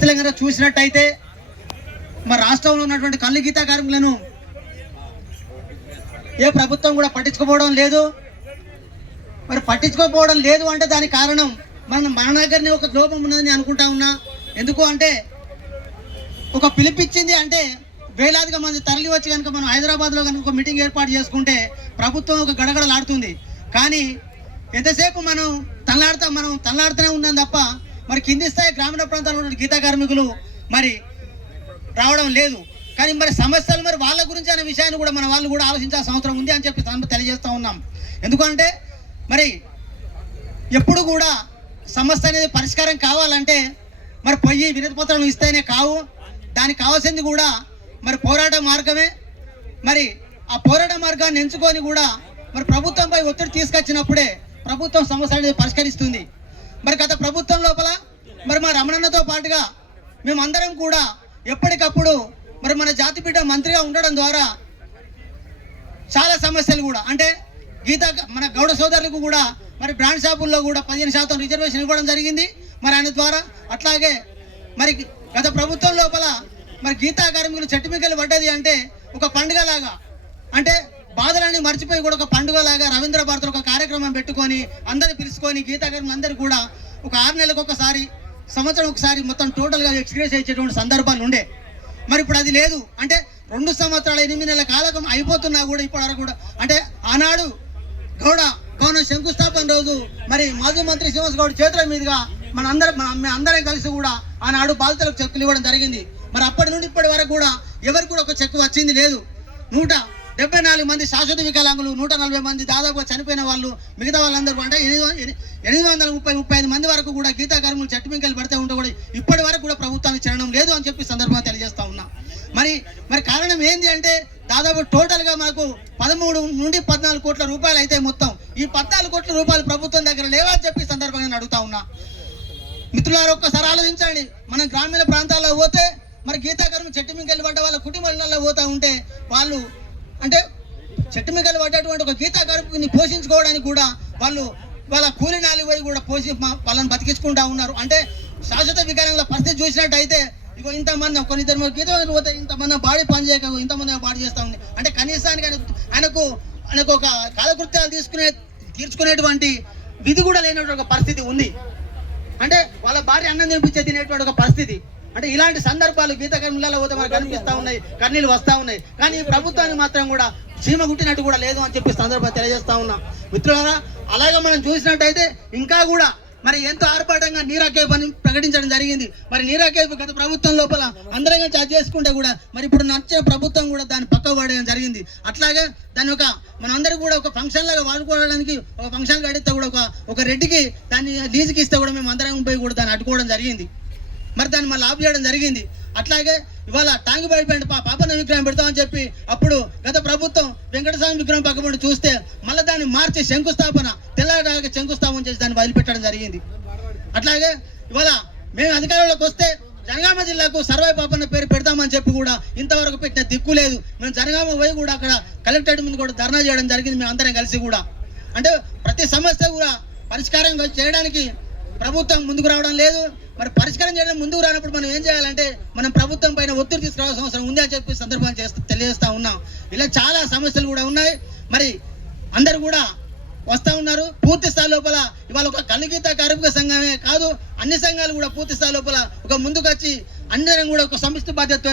పరిస్థితులు కనుక చూసినట్టయితే మరి రాష్ట్రంలో ఉన్నటువంటి కళ్ళు గీత కార్మికులను ఏ ప్రభుత్వం కూడా పట్టించుకోపోవడం లేదు. మరి పట్టించుకోకపోవడం లేదు అంటే దానికి కారణం మన దగ్గరనే ఒక లోపం ఉన్నదని అనుకుంటా ఉన్నా. ఎందుకు అంటే ఒక పిలిపించింది అంటే వేలాదిగా మంది తరలి వచ్చి కనుక మనం హైదరాబాద్లో కనుక ఒక మీటింగ్ ఏర్పాటు చేసుకుంటే ప్రభుత్వం ఒక గడగడలాడుతుంది. కానీ ఎంతసేపు మనం తనలాడుతూనే ఉన్నాం తప్ప మరి కింది స్థాయి గ్రామీణ ప్రాంతాల్లో ఉన్న గీతా కార్మికులు మరి రావడం లేదు. కానీ మరి సమస్యలు మరి వాళ్ళ గురించి అనే విషయాన్ని కూడా మన వాళ్ళు కూడా ఆలోచించాల్సిన అవసరం ఉంది అని చెప్పి తెలియజేస్తూ ఉన్నాం. ఎందుకంటే మరి ఎప్పుడు కూడా సమస్య అనేది పరిష్కారం కావాలంటే మరి పొయ్యి వినతి పత్రాలు ఇస్తేనే కావు. దానికి కావాల్సింది కూడా మరి పోరాట మార్గమే. మరి ఆ పోరాట మార్గాన్ని ఎంచుకొని కూడా మరి ప్రభుత్వంపై ఒత్తిడి తీసుకొచ్చినప్పుడే ప్రభుత్వం సమస్య అనేది పరిష్కరిస్తుంది. మరి గత ప్రభుత్వం లోపల మరి మా రమణన్నతో పాటుగా మేమందరం కూడా ఎప్పటికప్పుడు మరి మన జాతిపీఠ మంత్రిగా ఉండడం ద్వారా చాలా సమస్యలు కూడా అంటే మన గౌడ సోదరులకు కూడా మరి బ్రాండ్ షాపుల్లో కూడా 15% రిజర్వేషన్ ఇవ్వడం జరిగింది మరి ఆయన ద్వారా. అట్లాగే మరి గత ప్రభుత్వం లోపల మరి గీతా కార్మికులు చెట్టుమిక్కలు పడ్డది అంటే ఒక పండుగలాగా, అంటే బాధలన్నీ మర్చిపోయి కూడా ఒక పండుగలాగా రవీంద్ర భారతిలో ఒక కార్యక్రమం పెట్టుకొని అందరు పిలుచుకొని గీతా కార్మికులు అందరూ కూడా ఒక 6 నెలలకు ఒకసారి, సంవత్సరం ఒకసారి మొత్తం టోటల్గా ఎక్స్ప్రెస్ ఇచ్చేటువంటి సందర్భాలు ఉండే. మరి ఇప్పుడు అది లేదు. అంటే 2 సంవత్సరాల 8 నెలల కాలం అయిపోతున్నా కూడా ఇప్పటివరకు కూడా అంటే ఆనాడు గౌరవ శంకుస్థాపన రోజు మరి మాజీ మంత్రి శ్రీనివాస్ గౌడ్ చేతుల మీదుగా అందరం కలిసి కూడా ఆనాడు బాధితులకు చెక్కులు ఇవ్వడం జరిగింది. మరి అప్పటి నుండి ఇప్పటి వరకు కూడా ఎవరికి కూడా ఒక చెక్కు వచ్చింది లేదు. 174 మంది శాశ్వత వికలాంగులు, 140 మంది దాదాపుగా చనిపోయిన వాళ్ళు, మిగతా వాళ్ళందరూ అంటే 835 మంది వరకు కూడా గీతా కార్మికులు చెట్టుమింకలు పడితే ఉంటే కూడా ఇప్పటి వరకు కూడా ప్రభుత్వానికి చెరడం లేదు అని చెప్పి సందర్భంగా తెలియజేస్తా ఉన్నా. మరి కారణం ఏంటి అంటే దాదాపు టోటల్గా మనకు 13 నుండి 14 కోట్ల రూపాయలు అయితే మొత్తం ఈ 14 కోట్ల రూపాయలు ప్రభుత్వం దగ్గర లేవా అని చెప్పి సందర్భంగా అడుగుతా ఉన్నా. మిత్రులారు ఒక్కసారి ఆలోచించండి. మనం గ్రామీణ ప్రాంతాల్లో పోతే మరి గీతా కార్మికులు చెట్టుమింకలు పడ్డ వాళ్ళ కుటుంబాలలో పోతా ఉంటే వాళ్ళు అంటే చెట్టుమికలు పడ్డటువంటి ఒక గీతా కార్మికుని పోషించుకోవడానికి కూడా వాళ్ళ కూలి నాలుగు పోయి కూడా వాళ్ళని బతికించుకుంటా ఉన్నారు. అంటే శాశ్వత వికలాంగుల పరిస్థితి చూసినట్టయితే ఇగో ఇంతమంది కొన్ని ఇద్దరు గీత పోతే ఇంతమంది బాడీ పని చేయక ఇంతమంది బాడీ చేస్తూ ఉంది. అంటే కనీసానికి ఆయనకు ఒక కాలకృత్యాలు తీర్చుకునేటువంటి విధి కూడా లేనటువంటి ఒక పరిస్థితి ఉంది. అంటే వాళ్ళ భార్య అన్నం తినిపించే తినేటువంటి ఒక పరిస్థితి. అంటే ఇలాంటి సందర్భాలు గీత కార్మికులలో పోతే మనకు కనిపిస్తూ ఉన్నాయి, కన్నీళ్ళు వస్తూ ఉన్నాయి. కానీ ఈ ప్రభుత్వానికి మాత్రం కూడా చీమ గుట్టినట్టు కూడా లేదు అని చెప్పి సందర్భంగా తెలియజేస్తా ఉన్నాం. మిత్రులారా, అలాగే మనం చూసినట్టయితే ఇంకా కూడా మరి ఎంతో ఆర్భాటంగా నీరాకేపు అని ప్రకటించడం జరిగింది. మరి నీరాకేపు గత ప్రభుత్వం లోపల అందరంగా చార్జ్ చేసుకుంటే కూడా మరి ఇప్పుడు నచ్చే ప్రభుత్వం కూడా దాన్ని పక్కకు పడేయడం జరిగింది. అట్లాగే దాన్ని మనందరూ కూడా ఒక ఫంక్షన్ లాగా వాడుకోవడానికి ఒక ఫంక్షన్ కడితే కూడా ఒక రెడ్డికి దాన్ని లీజుకి ఇస్తే కూడా మేము అందరం పోయి కూడా దాన్ని అడ్డుకోవడం జరిగింది. మరి దాన్ని మళ్ళీ ఆఫ్ చేయడం జరిగింది. అట్లాగే ఇవాళ టాంగిబాయిపేట పాపన్న విగ్రహం పెడతామని చెప్పి అప్పుడు గత ప్రభుత్వం వెంకటస్వామి విగ్రహం పక్కపడి చూస్తే మళ్ళీ దాన్ని మార్చి తెల్లగా శంకుస్థాపన చేసి దాన్ని వదిలిపెట్టడం జరిగింది. అట్లాగే ఇవాళ మేము అధికారంలోకి వస్తే జనగామ జిల్లాకు సర్వే పాపన్న పేరు పెడతామని చెప్పి కూడా ఇంతవరకు పెట్టిన దిక్కు లేదు. మేము జనగామ పోయి కూడా అక్కడ కలెక్టరేట్ ముందు కూడా ధర్నా చేయడం జరిగింది మేము అందరం కలిసి కూడా. అంటే ప్రతి సమస్య కూడా పరిష్కారం చేయడానికి ప్రభుత్వం ముందుకు రావడం లేదు. మరి పరిష్కారం చేయడం ముందుకు రానప్పుడు మనం ఏం చేయాలంటే మనం ప్రభుత్వం పైన ఒత్తిడి తీసుకురావాల్సిన అవసరం ఉంది అని చెప్పి సందర్భాన్ని తెలియజేస్తా ఉన్నాం. ఇలా చాలా సమస్యలు కూడా ఉన్నాయి. మరి అందరు కూడా వస్తూ ఉన్నారు. పూర్తి స్థాయి లోపల ఇవాళ ఒక కలుగీత కార్మిక సంఘమే కాదు, అన్ని సంఘాలు కూడా పూర్తి స్థాయి లోపల ముందుకు వచ్చి అందరం కూడా ఒక సమిష్టి బాధ్యతతో